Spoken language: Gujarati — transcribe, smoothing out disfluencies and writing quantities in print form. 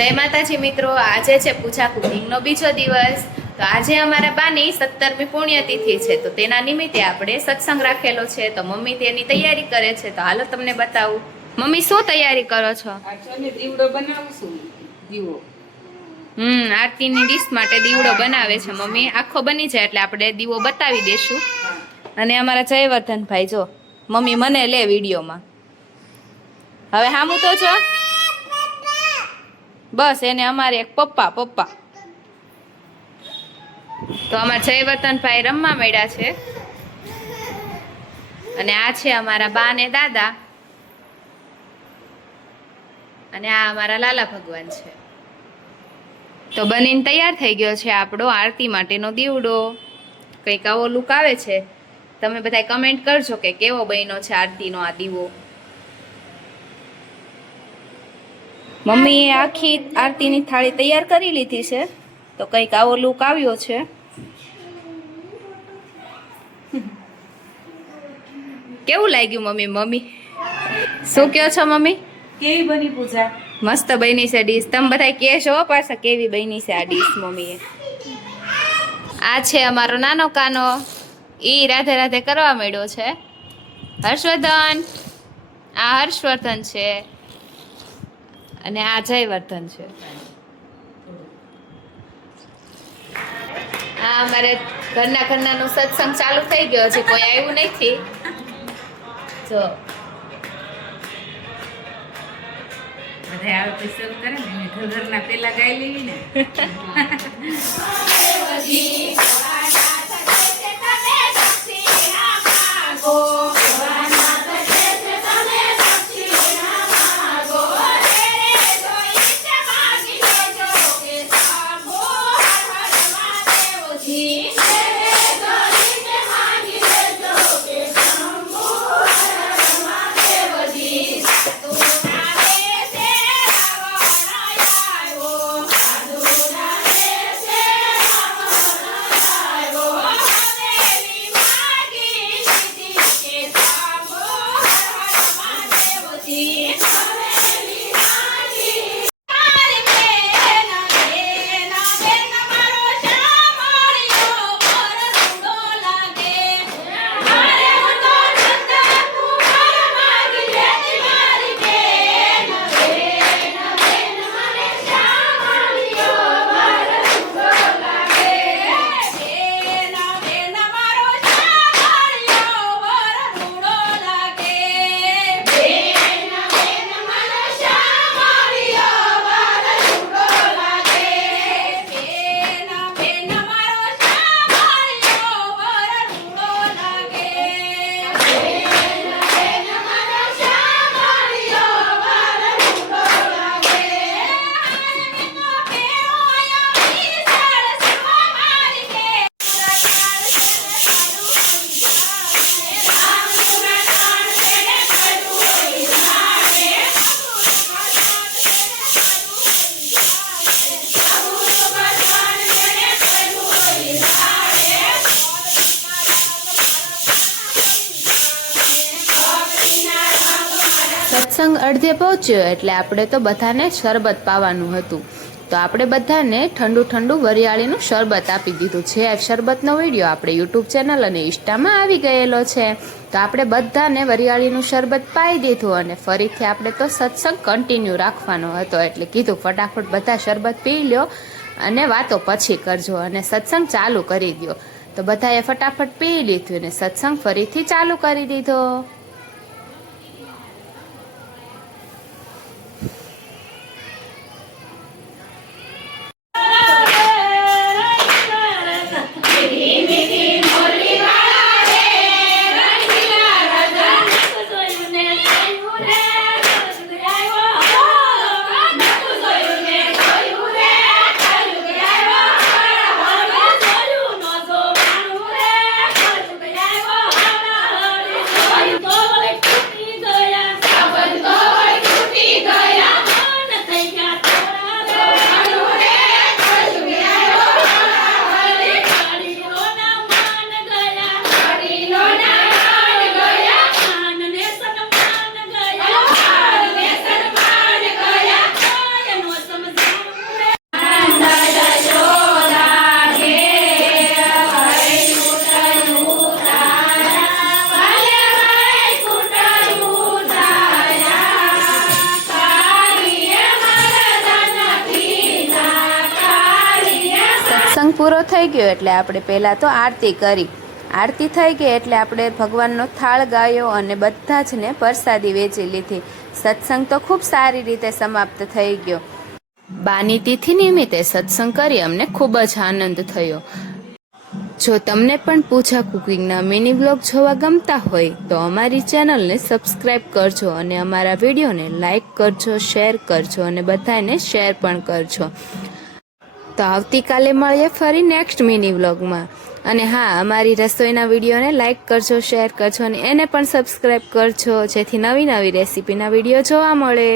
જય માતાજી મિત્રો, આજે છે પૂજા કુકિંગનો બીજો દિવસ. તો આજે અમારા બાની 17મી પુણ્યતિથિ છે, તો તેના નિમિત્તે આપણે સત્સંગ રાખેલો છે. તો મમ્મી તેની તૈયારી કરે છે, તો હાલો તમને બતાવું. મમ્મી શું તૈયારી કરો છો? દીવડો બનાવશું. દીવો આરતીની ડીશ માટે દીવડો બનાવે છે મમ્મી. આખો બની જાય એટલે આપણે દીવો બતાવી દેશું. અને અમારા જયવર્ધનભાઈ જો મમ્મી મને લે વિડીયોમાં. હવે હામું તો છો બસ, એને અમારે એક પપ્પા પપ્પા. તો અમારા જયવર્ધનભાઈ રમવા મળ્યા છે. અને આ છે અમારા બા ને દાદા, અને આ અમારા લાલા ભગવાન છે. તો બનીને તૈયાર થઈ ગયો છે આપણો આરતી માટેનો દીવડો. કંઈક આવો લુક આવે છે. તમે બધા કમેન્ટ કરજો કે કેવો બન્યો છે આરતીનો આ દીવો. મમ્મીએ આખી આરતીની થાળી તૈયાર કરી લીધી છે, તો કંઈક આવો લુક આવ્યો છે. કેવું લાગ્યું મમ્મી? મમ્મી શું કહો છો મમ્મી? કેવી બની પૂજા? મસ્ત બની છે ડીશ. તમે બધા કહેશો પાછા કેવી બની છે આ ડીશ મમ્મીએ. આ છે અમારો નાનો કાનો, ઈ રાધે રાધે કરવા માંડ્યો છે. હર્ષવર્ધન, આ હર્ષવર્ધન છે અને આ જયવર્ધન છે. આ અમારે ઘરનાનું સત્સંગ ચાલુ થઈ ગયો છે, કોઈ આવ્યું નથી. જો બધા આવે તો શરૂ કરે ને, ઘરના પેલા ગાઈ લેવી ને. સત્સંગ અડધે પહોંચ્યો એટલે આપણે તો બધાને શરબત પાવાનું હતું. તો આપણે બધાને ઠંડુ ઠંડુ વરિયાળીનું શરબત આપી દીધું છે. આ શરબતનો વિડીયો આપણે યુટ્યુબ ચેનલ અને ઇન્સ્ટામાં આવી ગયેલો છે. તો આપણે બધાને વરિયાળીનું શરબત પાઈ દીધું અને ફરીથી આપણે તો સત્સંગ કન્ટિન્યુ રાખવાનો હતો. એટલે કીધું ફટાફટ બધા શરબત પી લ્યો અને વાતો પછી કરજો અને સત્સંગ ચાલુ કરી દો. તો બધાએ ફટાફટ પી લીધું અને સત્સંગ ફરીથી ચાલુ કરી દીધો. તો પૂરો થઈ ગયો એટલે આપણે પહેલાં તો આરતી કરી. આરતી થઈ ગઈ એટલે આપણે ભગવાનનો થાળ ગાયો અને બધા જ ને પ્રસાદી વેચી લીધી. સત્સંગ તો ખૂબ સારી રીતે સમાપ્ત થઈ ગયો. બાની તિથિ નિમિત્તે સત્સંગ કરી અમને ખૂબ જ આનંદ થયો. જો તમને પણ પૂજા કુકિંગના મિની બ્લોગ જોવા ગમતા હોય તો અમારી ચેનલને સબસ્ક્રાઈબ કરજો અને અમારા વિડીયોને લાઈક કરજો, શેર કરજો અને બધાને શેર પણ કરજો. તો આવતીકાલે મળીએ ફરી નેક્સ્ટ મિની બ્લોગમાં. અને હા, અમારી રસોઈના વિડીયોને લાઈક કરજો, શેર કરજો અને એને પણ સબસ્ક્રાઈબ કરજો જેથી નવી નવી રેસીપીના વિડીયો જોવા મળે.